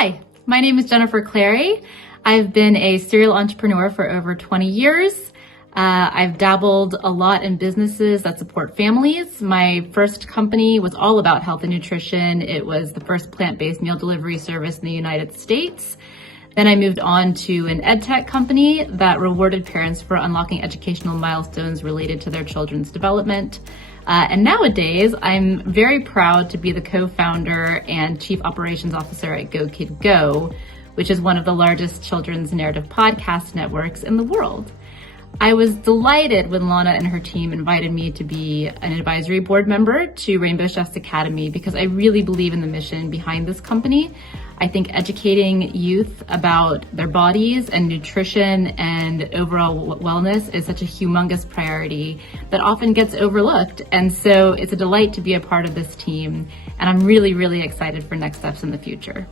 Hi, my name is Jennifer Clary. I've been a serial entrepreneur for over 20 years. I've dabbled a lot in businesses that support families. My first company was all about health and nutrition. It was the first plant-based meal delivery service in the United States. Then I moved on to an EdTech company that rewarded parents for unlocking educational milestones related to their children's development. And nowadays, I'm very proud to be the co-founder and chief operations officer at GoKid Go, which is one of the largest children's narrative podcast networks in the world. I was delighted when Lana and her team invited me to be an advisory board member to Rainbow Chefs Academy because I really believe in the mission behind this company. I think educating youth about their bodies and nutrition and overall wellness is such a humongous priority that often gets overlooked. And so it's a delight to be a part of this team. And I'm really, really excited for next steps in the future.